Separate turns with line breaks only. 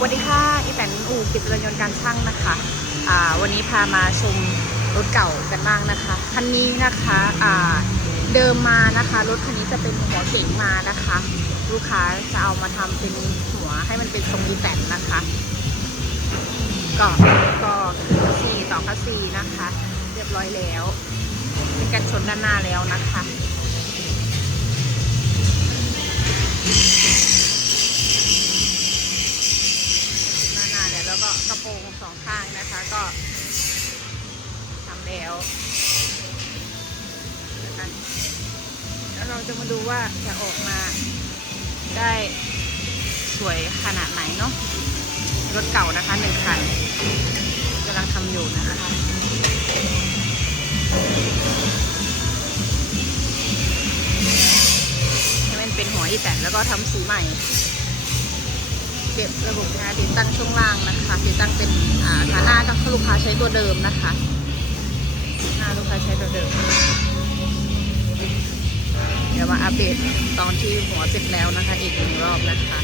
สวัสดีค่ะอีแตนอู่กิจรยนต์การช่างนะคะอ่าวันนี้พามาชมรถเก่ากันบ้างนะคะคันนี้นะคะอ่าเดิมมานะคะรถคันนี้จะเป็นหัวเก๋งมานะคะ ลูกค้าจะเอามาทำเป็นหัวให้มันเป็นทรงอีแตนนะคะก็ก็คือสซีต่อคัสซีนะคะ เรียบร้อยแล้วมีกันชนด้านหน้าแล้วนะคะ แล้วก็กระโปรงสองข้างนะคะก็ทำแล้วนะคะแล้วเราจะมาดูว่าจะออกมาได้สวยขนาดไหนเนาะรถเก่านะคะหนึ่งคันกำลังทำอยู่นะคะให้มันเป็นหัวอีแตนแล้วก็ทำสีใหม่ เก็บระบบนะคะติดตั้งช่วงล่างนะคะ ติดตั้งเป็นฐานหน้าก็ลูกค้าใช้ตัวเดิมนะคะหน้าลูกค้าใช้ตัวเดิม เดี๋ยวมาอัปเดตตอนที่หัวเสร็จแล้วนะคะ อีกหนึ่งรอบนะคะ